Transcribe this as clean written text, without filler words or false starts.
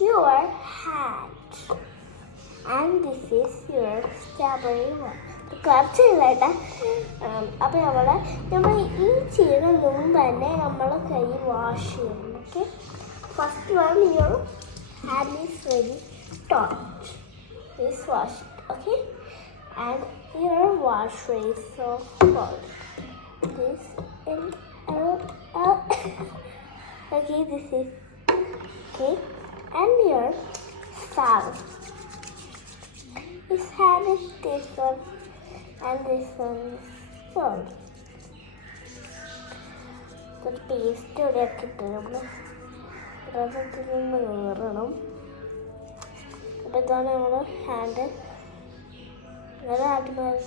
your hat. And this is your strawberry one. Clap ചെയ്തേട്ടാ. അപ്പോൾ നമ്മൾ ഈ ചെയ്യുന്ന മുമ്പ് തന്നെ നമ്മൾ കൈ വാഷ് ചെയ്യണം. Okay, first one your hand is very taught is wash. Okay, and your wash is so cold. This is okay, this is okay, and your thumb. His hand is this one, and this one is cold. The paste ഇവിടെയൊക്കെ ഇട്ടിരുന്നു. അതൊക്കെ നിന്ന് കയറണം. അപ്പോൾ ഇതാണ് നമ്മൾ hand. വളരെ ആദ്യമായി